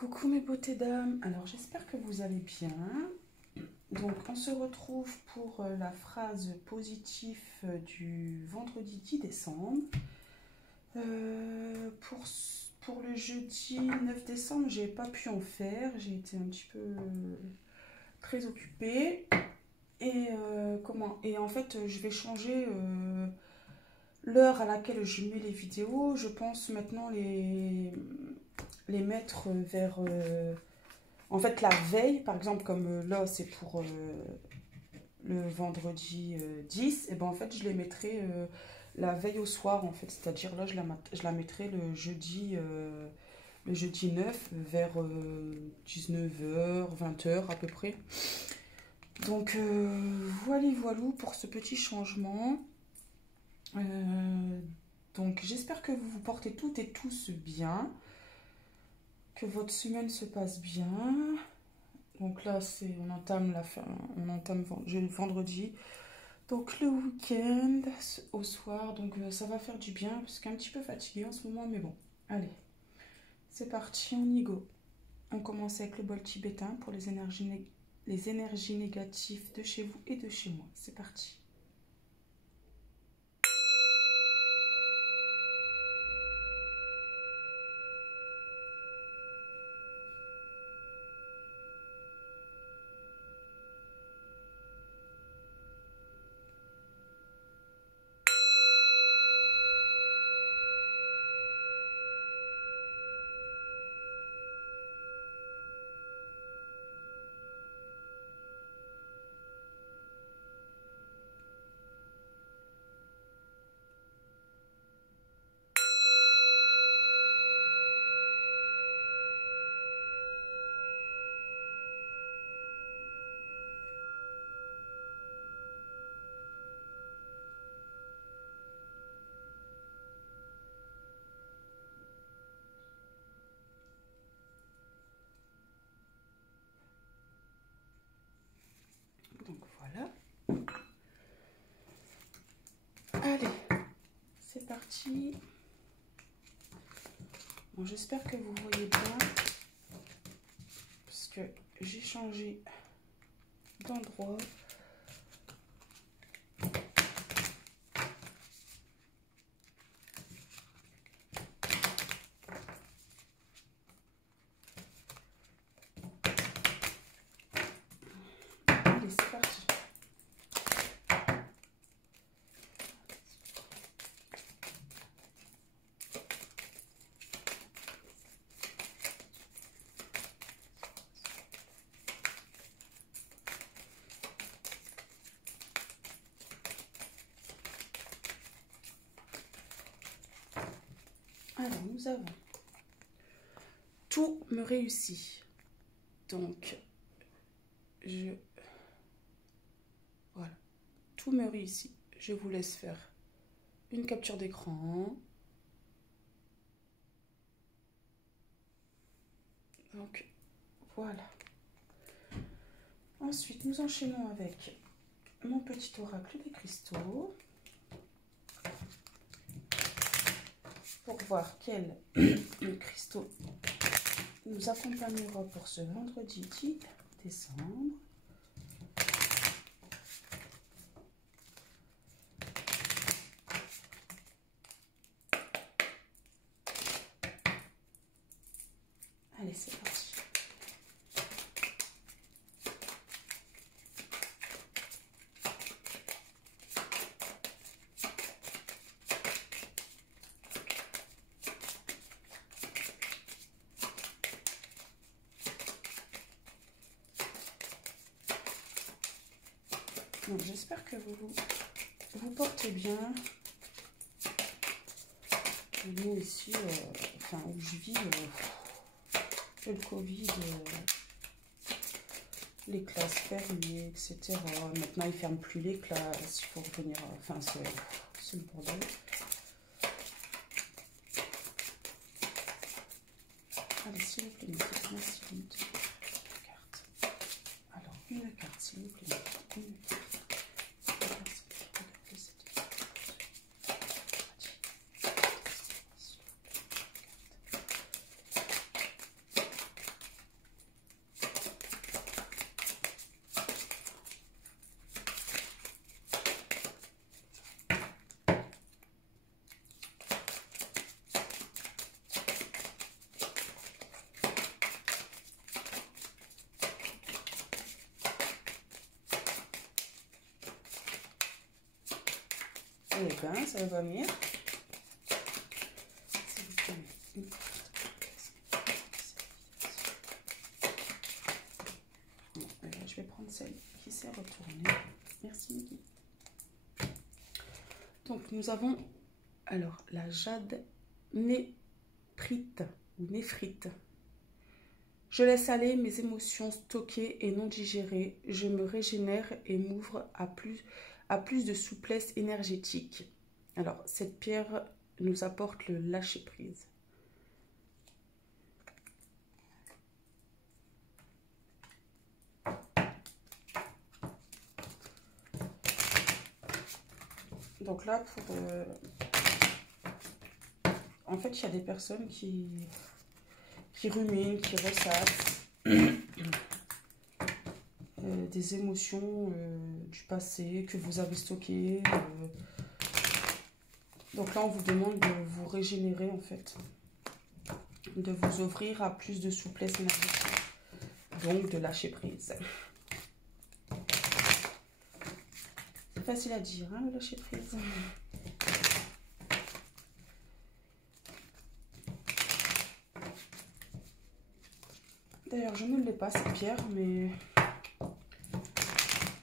Coucou mes beautés dames, alors j'espère que vous allez bien. Donc on se retrouve pour la phrase positive du vendredi 10 décembre. Pour le jeudi 9 décembre, j'ai pas pu en faire, j'ai été un petit peu très occupée. Et en fait, je vais changer l'heure à laquelle je mets les vidéos. Je pense maintenant les mettre vers... en fait, la veille, par exemple, comme là, c'est pour le vendredi 10, et ben en fait, je les mettrai la veille au soir, en fait. C'est-à-dire, là, je la mettrai le jeudi 9 vers 19h, 20h à peu près. Donc, voilà pour ce petit changement. Donc, j'espère que vous vous portez toutes et tous bien. Que votre semaine se passe bien. Donc là, on entame vendredi. Donc le week-end au soir. Donc ça va faire du bien parce qu'un petit peu fatiguée en ce moment. Mais bon, allez, c'est parti, on y go. On commence avec le bol tibétain pour les énergies négatives de chez vous et de chez moi. C'est parti. Donc voilà. Allez, c'est parti. Bon, j'espère que vous voyez bien parce que j'ai changé d'endroit. Allez, c'est parti. Alors, nous avons tout me réussit. Donc, voilà, tout me réussit. Je vous laisse faire une capture d'écran. Donc, voilà. Ensuite, nous enchaînons avec mon petit oracle des cristaux. Pour voir quel cristaux nous accompagnera pour ce vendredi 10 décembre. Allez, c'est parti. Donc j'espère que vous portez bien. Nous ici, enfin où je vis, le Covid, les classes fermées, etc. Maintenant ils ferment plus les classes, il faut revenir, enfin c'est le bordel. Allez, s'il vous plaît, merci une carte. Alors, une carte, s'il vous plaît, une carte. Eh bien, ça va venir. Je vais prendre celle qui s'est retournée. Merci, Niki. Donc, nous avons alors la jade néphrite ou néphrite. Je laisse aller mes émotions stockées et non digérées. Je me régénère et m'ouvre à plus de souplesse énergétique. Alors, cette pierre nous apporte le lâcher-prise. Donc là, en fait, il y a des personnes qui ruminent, qui ressassent des émotions du passé que vous avez stockées. Donc là, on vous demande de vous régénérer, en fait. De vous ouvrir à plus de souplesse énergétique. Donc, de lâcher prise. C'est facile à dire, hein, le lâcher prise. D'ailleurs, je ne l'ai pas, cette pierre, mais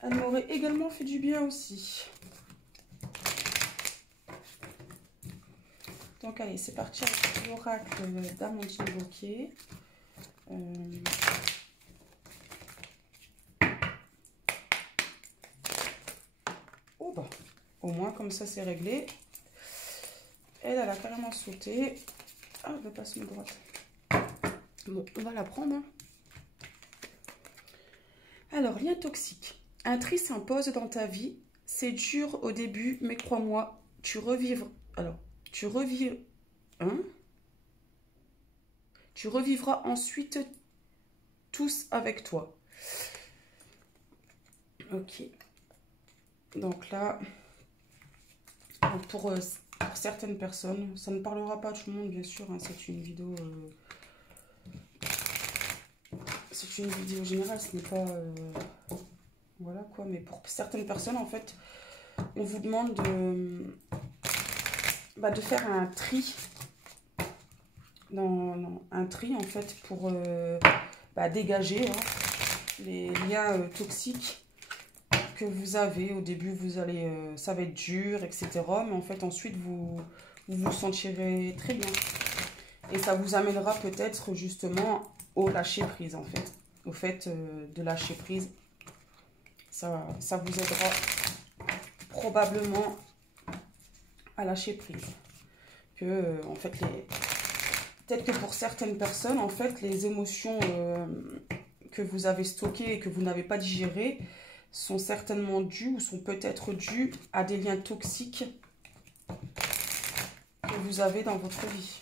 elle m'aurait également fait du bien aussi. Donc, allez, c'est parti avec l'oracle d'Amandine Wauquiez. Oh, bah, au moins, comme ça, c'est réglé. Elle a carrément sauté. Ah, elle va pas se mettre droite. Bon, on va la prendre. Hein. Alors, lien toxique. Un tri s'impose dans ta vie. C'est dur au début, mais crois-moi, tu revivras ensuite tous avec toi. Ok. Donc là, pour certaines personnes, ça ne parlera pas à tout le monde, bien sûr. Hein, c'est une vidéo... c'est une vidéo générale, ce n'est pas... voilà quoi, mais pour certaines personnes, en fait, on vous demande de faire un tri. Un tri, en fait, pour dégager les liens toxiques que vous avez. Au début, ça va être dur, etc. Mais en fait, ensuite, vous vous sentirez très bien. Et ça vous amènera peut-être justement au lâcher prise, en fait. Au fait de lâcher prise. Ça vous aidera probablement à lâcher prise. En fait, peut-être que pour certaines personnes, en fait, les émotions que vous avez stockées et que vous n'avez pas digérées sont certainement dues ou sont peut-être dues à des liens toxiques que vous avez dans votre vie.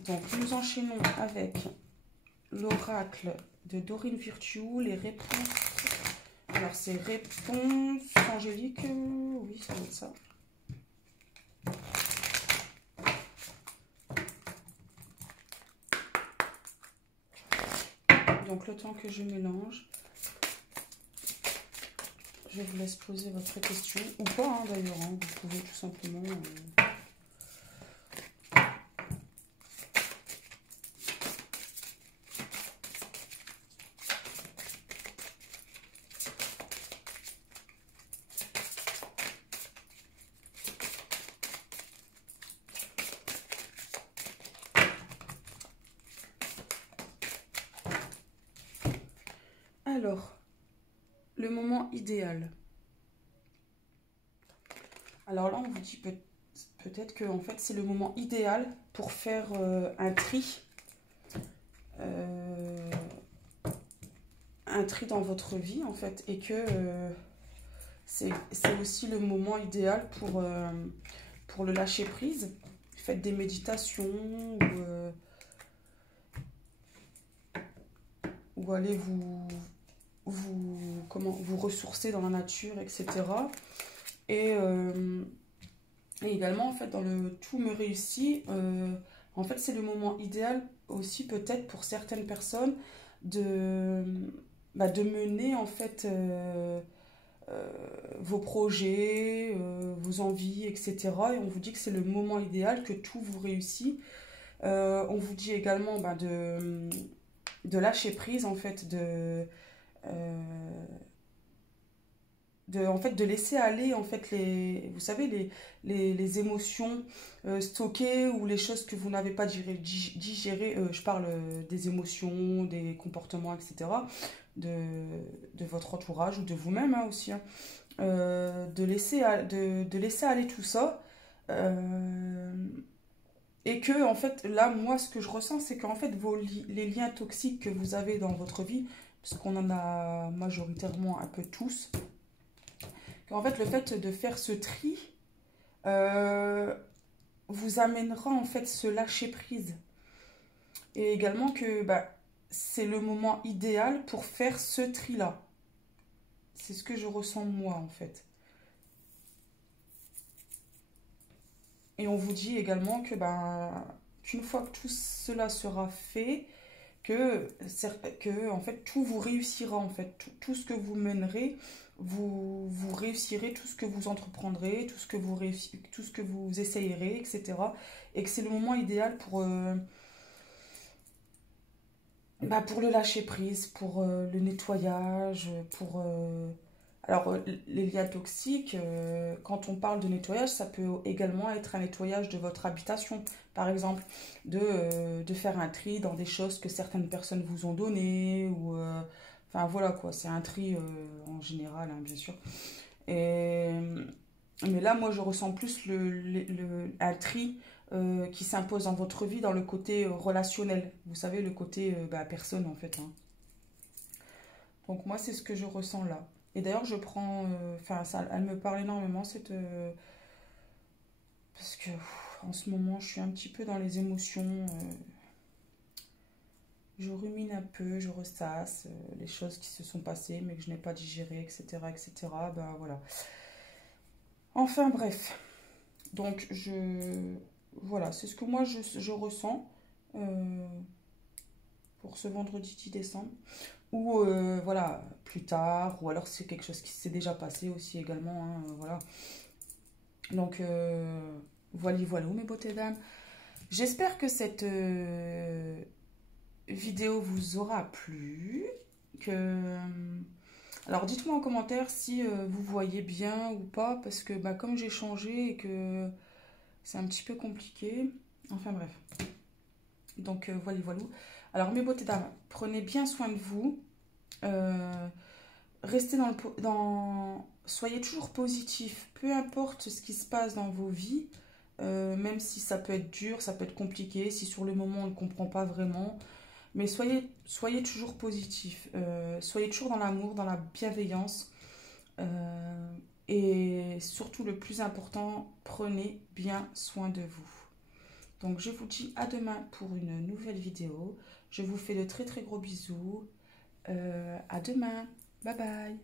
Donc, nous enchaînons avec l'oracle de Dorine Virtue, les réponses. Alors, c'est réponse angélique. Oui, ça va être ça. Donc, le temps que je mélange, je vous laisse poser votre question. Ou pas, hein, d'ailleurs. Hein, vous pouvez tout simplement... Alors, le moment idéal. Alors là, on vous dit peut-être que en fait, c'est le moment idéal pour faire un tri. Un tri dans votre vie, en fait. Et que c'est aussi le moment idéal pour le lâcher prise. Faites des méditations ou allez vous ressourcer dans la nature, etc. Et également, en fait, dans le tout me réussit, en fait, c'est le moment idéal aussi, peut-être, pour certaines personnes de mener, en fait, vos projets, vos envies, etc. Et on vous dit que c'est le moment idéal, que tout vous réussit. On vous dit également bah, de lâcher prise, en fait, en fait, de laisser aller en fait vous savez les émotions stockées ou les choses que vous n'avez pas digérées, je parle des émotions, des comportements, etc. de, de votre entourage ou de vous-même hein, aussi hein. De laisser aller tout ça et que en fait là moi ce que je ressens c'est qu'en fait les liens toxiques que vous avez dans votre vie parce qu'on en a majoritairement un peu tous qu'en fait, le fait de faire ce tri euh, vous amènera en fait ce lâcher prise. Et également que bah, c'est le moment idéal pour faire ce tri-là. C'est ce que je ressens moi en fait. Et on vous dit également que bah, qu'une fois que tout cela sera fait, que en fait tout vous réussira en fait tout ce que vous mènerez vous réussirez tout ce que vous entreprendrez tout ce que vous essayerez etc et que c'est le moment idéal pour le lâcher prise pour le nettoyage pour alors les liens toxiques quand on parle de nettoyage ça peut également être un nettoyage de votre habitation par exemple de faire un tri dans des choses que certaines personnes vous ont données ou enfin voilà quoi c'est un tri en général hein, bien sûr et mais là moi je ressens plus un tri qui s'impose dans votre vie dans le côté relationnel vous savez le côté personne en fait hein. Donc moi c'est ce que je ressens là et d'ailleurs je prends enfin ça elle me parle énormément cette parce que en ce moment je suis un petit peu dans les émotions je rumine un peu, je ressasse les choses qui se sont passées mais que je n'ai pas digérées, etc. etc. Ben voilà. Enfin bref. Donc voilà, c'est ce que moi je ressens pour ce vendredi 10 décembre. Ou voilà, plus tard, ou alors c'est quelque chose qui s'est déjà passé aussi également. Hein, voilà. Donc voilà, voilà mes beautés dames. J'espère que cette vidéo vous aura plu. Alors dites-moi en commentaire si vous voyez bien ou pas, parce que bah, comme j'ai changé et que c'est un petit peu compliqué. Enfin bref. Donc voilà, voilà. Alors mes beautés dames, prenez bien soin de vous. Restez soyez toujours positif, peu importe ce qui se passe dans vos vies. Même si ça peut être dur, ça peut être compliqué, si sur le moment on ne comprend pas vraiment. Mais soyez toujours positif, soyez toujours dans l'amour, dans la bienveillance. Et surtout le plus important, prenez bien soin de vous. Donc je vous dis à demain pour une nouvelle vidéo. Je vous fais de très très gros bisous. À demain. Bye bye.